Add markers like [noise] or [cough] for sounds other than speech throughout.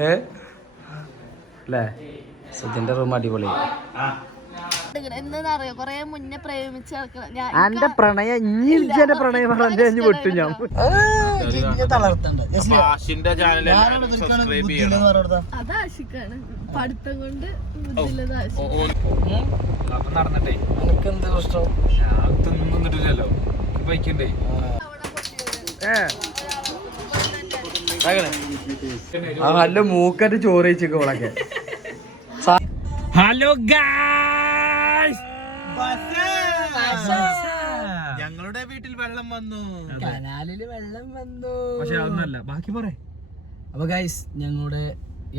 ഏ? അല്ലേ? സജിന്റെ റൂം അടിപൊളി. എന്താ കൊറേ മുന്നേ പ്രേമിച്ച് നടക്കണം ഞാൻ എന്റെ പ്രണയം ഇഞ്ഞിന്റെ പ്രണയം പറഞ്ഞു കഴിഞ്ഞ് വിട്ടു ഞാൻ. നടന്നിട്ടേ. എനിക്ക് എന്ത് പ്രശ്നം? ഞാൻ തിന്നിട്ടില്ലല്ലോ ബൈക്കുണ്ടേ ആ. നല്ല മൂക്കറ്റ് ചോറ് വെച്ചിക്ക് ഓളൊക്കെ ഹലോ ഞങ്ങളുടെ വീട്ടിൽ വെള്ളം വന്നു. കനാലിൽ വെള്ളം വന്നു. പക്ഷെ അതൊന്നല്ല. ബാക്കി പറ അപ്പൊ ഗൈസ് ഞങ്ങളുടെ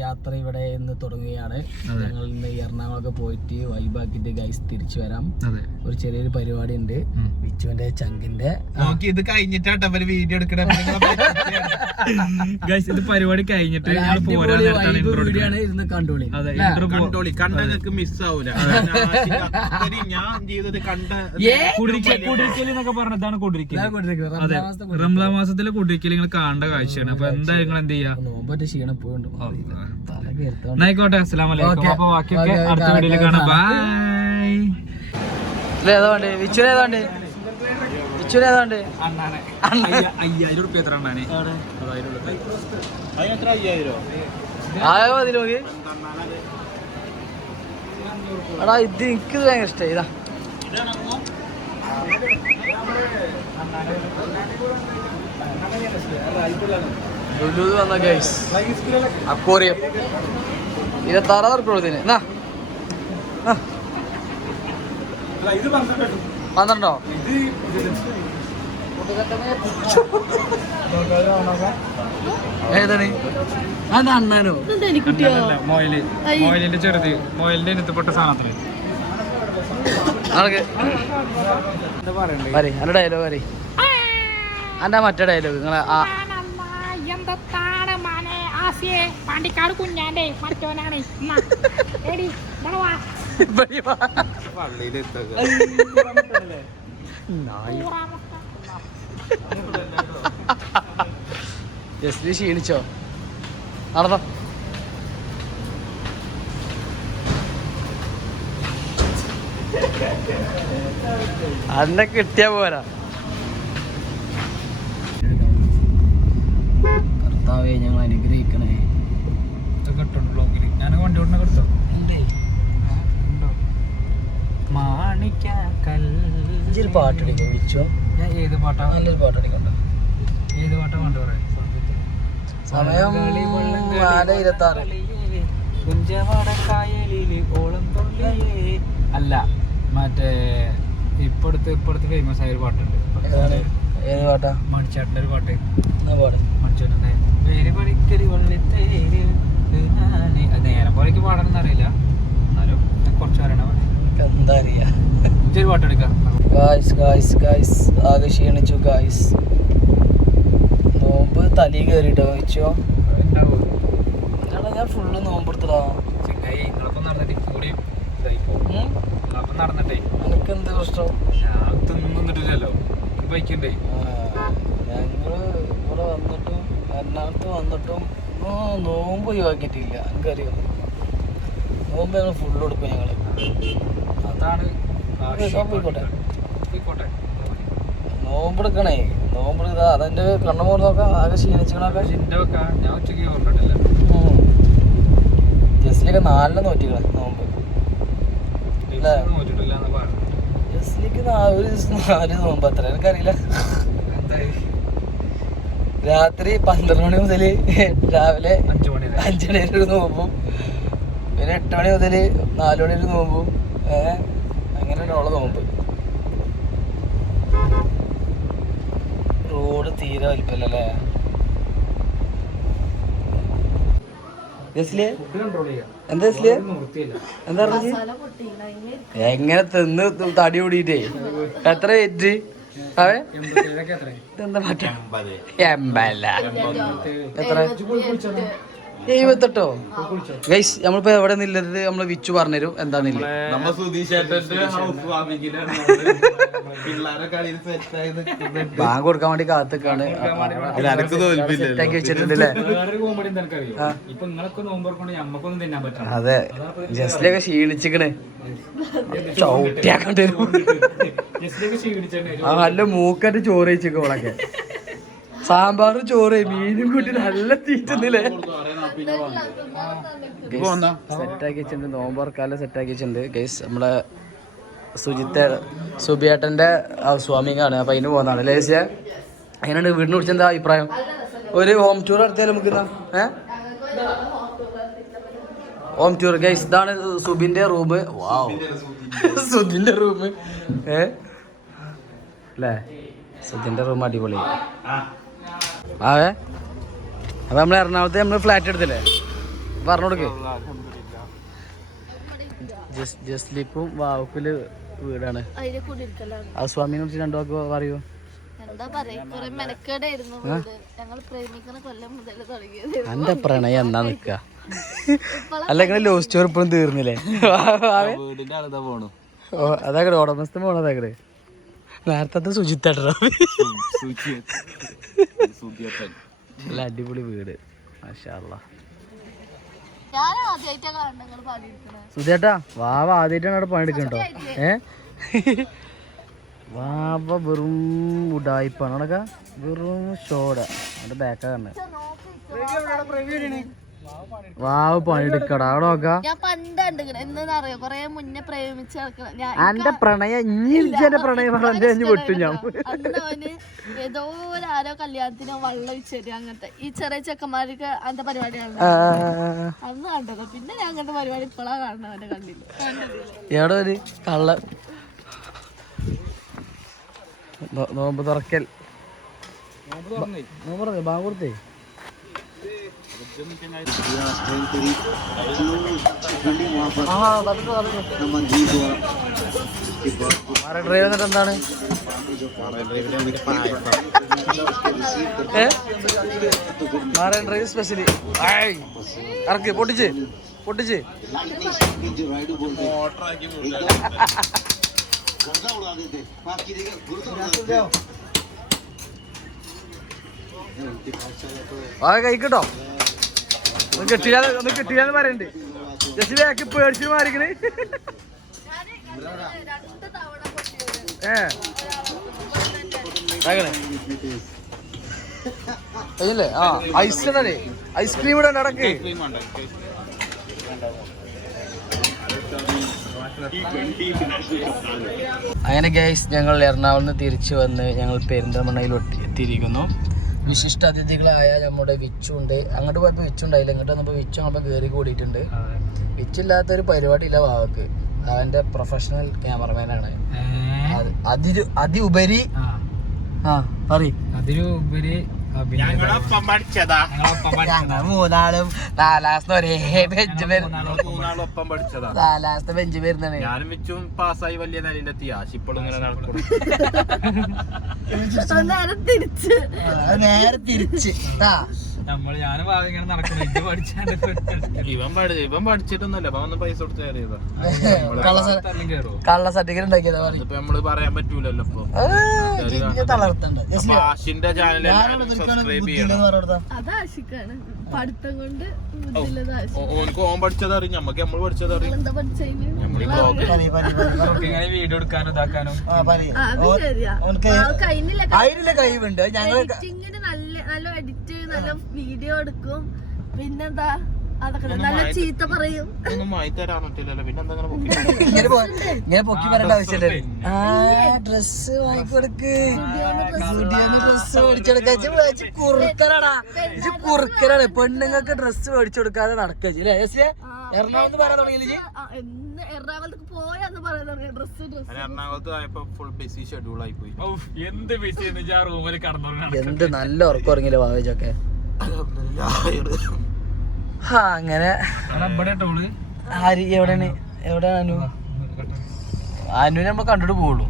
യാത്ര ഇവിടെ ഇന്ന് തുടങ്ങുകയാണ്. ഞങ്ങൾ ഇന്ന് എറണാകുളമൊക്കെ പോയിട്ട് വൈബാക്കിട്ട് ഗൈസ് തിരിച്ചു വരാം. ഒരു ചെറിയൊരു പരിപാടി ഉണ്ട് വിച്ചുവിന്റെ ചങ്കിന്റെ നോക്കി ഇത് കഴിഞ്ഞിട്ടാട്ടോ അവർ വീഡിയോ എടുക്കണേ. ഗൈസ് [laughs] ഇത് പരിപാടി കഴിഞ്ഞിട്ട് ഞങ്ങൾ പോരാൻ നേരത്താണ് ഇരുന്ന് കണ്ടോളി. കണ്ടോളി. കണ്ട നിങ്ങൾക്ക് മിസ് ആവൂല. ഞാൻ ജീവിതത്തിൽ കണ്ട കുടിരിക്കൽ കുടിരിക്കൽ എന്നൊക്കെ പറഞ്ഞതാണ് കുടിരിക്കൽ. ഞാൻ കൊണ്ടിരിക്കുന്നത്. അതെ റമദാൻ മാസത്തെ മാസത്തിലെ കുടിരിക്കൽ നിങ്ങൾ കാണേണ്ട കാഴ്ചയാണ്. അപ്പൊ എന്തായാലും നിങ്ങൾ എന്ത് ചെയ്യാ? നോമ്പറ്റ ക്ഷീണം പോയിട്ടുണ്ട്. എന്നായിക്കോട്ടെ അസ്സലാം വലൈക്കും. അപ്പൊ ബാക്കിയൊക്കെ അടുത്ത വീഡിയോയിൽ കാണാം. ബൈ ഇതിൽ ഏതാ വേണ്ടേ? വിച്ചുവിന് ഏതാ വേണ്ടേ? വിച്ചുവിന് ഏതാ വേണ്ടേ? അയ്യായിരം റുപ്യ എത്ര അയ്യായിരോ ആയോ മതി നോക്കി എടാ ഇത് എനിക്ക് ഭയങ്കര ഇഷ്ടമായി ഇതാ ലുലു വന്ന ഗൈസ് അക്വോറിയം ഇരുപത്താറായിരം റുപ്യ എന്നാ. പന്ത്രണ്ടോ? ഏതാണ്? അത് അണ്ണനോ? മോയിലിന്റെ ചെറുത്. മോയിലിന്റെ ഇനത്തിൽപ്പെട്ട സാധനത്തിന് എന്താ പറയണ്ടേ? ഡയലോഗ് വരി. അന്റെ മറ്റേ ഡയലോഗ് നിങ്ങളെ ആ എന്താണ് മാനെ? ആസിയെ പാണ്ടിക്കാട് കുഞ്ഞാന്റെ മറ്റോനാണ്. എടി വാ. ക്ഷീണിച്ചോ? നടന്നോ അന്നെ കിട്ടിയാ പോരാ കർത്താവെ ഞങ്ങൾ അനുഗ്രഹിക്കണേ കിട്ടുന്നുണ്ട് ബ്ലോഗിൽ ഞാൻ വണ്ടി ഓടണ കിട്ടോ ഇഞ്ചൊരു പാട്ടടിക്കോ. വിളിച്ചോ ഞാൻ ഏത് പാട്ടാ? നല്ലൊരു പാട്ടടിക്കണ്ട. ഏത് പാട്ടാ കണ്ടു പറയാം സമയം നാല് ഇരുപത്തി ആറ് കുഞ്ചവടക്കായലിൽ ഓളം തുള്ളിയേ. അല്ല മറ്റേ ഇപ്പടുത്ത് ഇപ്പടുത്ത് ഫേമസ് ആയ ഒരു പാട്ടുണ്ട് ഏത് പാട്ടാ? മണിച്ചേട്ടന്റെ ഒരു പാട്ട് പാട്? മണിച്ചേട്ടന്റെ പേര് പണിക്കരി വള്ളിത്തേര്. നേരം പോലെ പാടാനൊന്നും അറിയില്ല എന്നാലും കുറച്ച് അറിയണ എന്താ അറിയാ? ഇതൊരു പാട്ട് എടുക്കാം. ഗായ്സ് ഗായ്സ് ഗായ്സ് ആകെ ക്ഷീണിച്ചു ഗായ്സ് നോമ്പ് തലി കയറിട്ടോ വെച്ചോ? ഞാൻ ഫുള്ള് നോമ്പെടുത്തടാ ചെങ്ങായി നിങ്ങളപ്പം നടന്നിട്ട് കൂടി നിങ്ങളപ്പം നടന്നിട്ടേ. എനിക്ക് എന്ത് പ്രശ്നം? ഞാൻ തിന്നിട്ടില്ലല്ലോ. ബൈക്കുണ്ടേ ഞങ്ങൾ ഇവിടെ വന്നിട്ടും എറണാകുളത്ത് വന്നിട്ടും നോമ്പ് ഒഴിവാക്കിയിട്ടില്ല. എനിക്കറിയാം. നോമ്പ് ഞങ്ങൾ ഫുള്ള് കൊടുക്കും ഞങ്ങൾ. അതാണ് പോയിക്കോട്ടെ. നോമ്പെടുക്കണേ. നോമ്പെടുക്കാ അതെന്റെ കണ്ണു പോലെ നോക്കാം ആകെ വെക്കാം ഞാൻ ഉച്ചയ്ക്ക് ജസ്റ്റിലൊക്കെ നാലിനെ നോറ്റിക്കണേ നോമ്പ്. പറഞ്ഞു ഒരു ദിവസം നാല് നോമ്പ് അത്ര എനിക്കറിയില്ല. രാത്രി പന്ത്രണ്ട് മണി മുതൽ രാവിലെ അഞ്ചു മണി വരെ. അഞ്ചു മണി വരെ നോമ്പും. പിന്നെ എട്ട് മണി മുതൽ നാല് മണി വരെ നോമ്പും. ഏഹ് അങ്ങനെ ഉള്ള നോമ്പ് റോഡ് തീരെ വലിപ്പല്ലേ എങ്ങനെ തിന്ന് തടി കൂടിയിട്ടേ. എത്ര വെയിറ്റ് അവേ എന്താ മാറ്റം എമ്പല്ല എത്ര? എഴുപത്തെട്ടോ? ഗൈസ് നമ്മളിപ്പോ എവിടെ നില്ലത് നമ്മൾ വിച്ചു പറഞ്ഞുതരും. എന്താന്നില്ല ബാങ്ക് കൊടുക്കാൻ വേണ്ടി കാത്തുക്കാണ്. അല്ല, അനക്ക് തോൽപ്പില്ലല്ലോ. സെറ്റാക്കി വെച്ചിട്ടുണ്ട് അല്ലേ വേറൊരു കോമഡി എന്താ ഇപ്പൊ നിങ്ങളൊക്കെ നോമ്പോർക്കൊണ്ട് ഞമ്മക്കൊന്നും തിന്നാൻ പറ്റില്ല അതെ. ജസ്റ്റിലൊക്കെ ക്ഷീണിച്ചിക്കണ്. ചവിട്ടിയാക്കണ്ട. നല്ല മൂക്കറ്റ് ചോറ് വെച്ചിക്കോളൊക്കെ സാമ്പാറും ചോറ് മീനും കൂട്ടി നല്ല തീറ്റുന്നില്ലേ സെറ്റാക്കി വെച്ചിട്ടുണ്ട് നോമ്പർക്കാലം സെറ്റാക്കി വെച്ചിട്ടുണ്ട് ഗൈസ് നമ്മളെ സുജിത്ത സുബിയേട്ടന്റെ സ്വാമിങ്ങാണ് അപ്പം അതിന് പോകുന്നതാണ് അല്ലേ അങ്ങനെയാണ് വീടിനെ കുറിച്ച് എന്താ അഭിപ്രായം? ഒരു ഹോം ടൂർ നടത്തിയാൽ നമുക്ക് ഏ? ഹോം ടൂർ ഗൈസ് ഇതാണ് സുബിന്റെ റൂം വാവ് [laughs] സുബിന്റെ റൂം ഏ? അല്ലേ? സുബിന്റെ റൂം അടിപൊളി. ആവേ? അപ്പം നമ്മൾ എറണാകുളത്ത് നമ്മൾ ഫ്ലാറ്റ് എടുത്തില്ലേ? പറഞ്ഞു കൊടുക്ക്. ജസ് ജസ്ലിപ്പും വാവുപ്പിൽ വീടാണ്. ആ സ്വാമിനെ കുറിച്ച് രണ്ടു വാക്ക് പറയൂ? എന്താ പറയാ കൊറേ മെനക്കേടായിരുന്നു വീട്. ഞങ്ങൾ പ്രേമിക്കുന്ന കൊല്ലം മുതൽ തുടങ്ങിയത്. എന്റെ പ്രണയം? എന്നാ നിക്ക? അല്ല ഇങ്ങനെ ലവ് സ്റ്റോറി ഇപ്പോഴും തീർന്നില്ലേ? വാവേ? വീടിന്റെ ആളിതാ പോണു. ഓ അതാകടെ ഉടമസ്ഥൻ പോണതാകടെ നേരത്തെ സുജിത്തട്ടോ നല്ല അടിപൊളി വീട്. സുധേട്ടാ വാവ ആദ്യമായിട്ടാണ് അവിടെ പണിയെടുക്കണ്ടോ ഏ? വാവ വെറും ഉടായിപ്പാണ്. അവിടെ വെറും ഷോട അവിടെ ബാക്കാ കാണുന്നത് വാവ് പണിയെടുക്കടാ. അവിടെ നോക്കാം. ഞാൻ പണ്ട് കണ്ടിക്കണ. എന്താണെന്നറിയോ കൊറേ മുന്നേ പ്രേമിച്ച് നടക്കണം ഞാൻ എന്റെ പ്രണയം ഇനി എന്റെ പ്രണയം എന്റെ പൊട്ടു ഞാൻ. അന്ന് അവന് ഏതോ ഒരു ആരോ കല്യാണത്തിനോ വള്ളം വെച്ചേരി അങ്ങനത്തെ. ഈ ചെറിയ ചെക്കന്മാർക്ക് അങ്ങനത്തെ പരിപാടിയാണ് അന്ന് കണ്ടത്. പിന്നെ ഞാൻ അങ്ങനത്തെ പരിപാടി ഇപ്പോഴാ കാണുന്നത് അവന്റെ കണ്ടില്ല. കണ്ടതില്ല എവിടെ ഒരു കള്ള നോമ്പ് തുറക്കൽ. നോമ്പ് തുറന്നേ? ബാങ്ക് കൊടുത്തേ? എന്താണ് ഡ്രൈവ് സ്പെഷ്യലി ഇറക്കി പൊട്ടിച്ച് പൊട്ടിച്ച് ആ കഴിക്കട്ടോ ഒന്ന് പറയണ്ട്. ജസ്റ്റ് ബാക്ക് പേടിച്ച് മാറിക്കണ്. ഏ. ആ ഐസ് ഇടണേ. ഐസ്ക്രീം ഇടണ്ട ഇടയ്ക്ക് അങ്ങനെ ഗൈസ് ഞങ്ങൾ എറണാകുളത്ത് തിരിച്ചു വന്ന് ഞങ്ങൾ പെരിന്തൽമണ്ണയിൽ എത്തിയിരിക്കുന്നു. വിശിഷ്ട അതിഥികളായ നമ്മുടെ വിച്ചുണ്ട് അങ്ങോട്ട് പോയപ്പോൾ വിച്ചുണ്ടായില്ല ഇങ്ങോട്ട് വന്നപ്പോൾ വിച്ചു അങ്ങോട്ട് കയറി കൂടിയിട്ടുണ്ട്. വിച്ചില്ലാത്ത ഒരു പരിപാടി ഇല്ല വാക്ക് അവന്റെ പ്രൊഫഷണൽ ക്യാമറമാനാണ് അത് അതിരു അതിരുപരി ആ. പറയും. അതിരു ഉപരി ഞങ്ങളൊപ്പം പഠിച്ചതാ. മൂന്നാളും നാലാസത്തെ ഒരേ ബെഞ്ച് മൂന്നാളൊപ്പം പഠിച്ചതാ. നാലാസത്തെ ബെഞ്ച് വരുന്നതാണ് ഞാനും വെച്ചും പാസ്സായി വലിയ നിലയിലെത്തി ആശി ഇപ്പോഴും ഇങ്ങനെ നടക്കും. [laughs] നേരെ തിരിച്ച്. നേരെ തിരിച്ച്. ആ. നമ്മൾ ഞാനും ഭാവി ഇങ്ങനെ നടക്കുന്നു. ഇത് പഠിച്ചാണ്ട് ഇവൻ പഠിച്ചു ഇവൻ പഠിച്ചിട്ടൊന്നുമല്ല. അവൻ വന്ന് പൈസ കൊടുത്ത് കയറിയതാ. കള്ള സർട്ടിഫിക്കറ്റ് ഉണ്ടാക്കിയതാ പറയും. നമ്മൾ പറയാൻ പറ്റൂലല്ലോ ഇപ്പൊ. ആഷിന്റെ ചാനൽ സബ്സ്ക്രൈബ് ചെയ്യണം. പഠിത്തം കൊണ്ട് ഓനക്ക് ഓൻ പഠിച്ചത് അറിയും. നമ്മക്ക് നമ്മൾ പഠിച്ചത് അറിയും. വീഡിയോ [laughs] എടുക്കാനും ഇതാക്കാനും. അതിനുള്ള കഴിവുണ്ട്. ഞങ്ങൾ നല്ല വീഡിയോ എടുക്കും. പിന്നെന്താ? അതൊക്കെ നല്ല ചീത്ത പറയും. ഇങ്ങനെ പൊക്കി പറയേണ്ട ആവശ്യമില്ല ആ ഡ്രസ് വാങ്ങിക്കൊടുക്ക് ഡ്രസ് മേടിച്ചെടുക്കാ കുറുക്കനാടാ. ഇത് കുറുക്കനാണ്. പെണ്ണുങ്ങൾക്ക് ഡ്രസ് മേടിച്ചു കൊടുക്കാതെ നടക്കുക? എറണാകുളത്ത് പറയാൻ തുടങ്ങിയില്ലേ? ആ, എന്ന് എറണാകുളത്തേക്ക് പോയാന്ന് പറയാൻ തുടങ്ങിയ ഡ്രസ് ഡ്രസ് ഞാൻ എറണാകുളത്ത് ആയപ്പോ ഫുൾ ബിസി ഷെഡ്യൂൾ ആയി പോയി എന്ത് ബിസി എന്ന് വെച്ചാൽ റൂമിൽ കടന്നു എന്ത് നല്ല ഉറക്കം ഉറങ്ങില്ല അങ്ങനെ. ആര് എവിടെയാണ്? എവിടെയാണ് അനു? അനുവിനെ നമ്മൾ കണ്ടിട്ട് പോകുള്ളൂ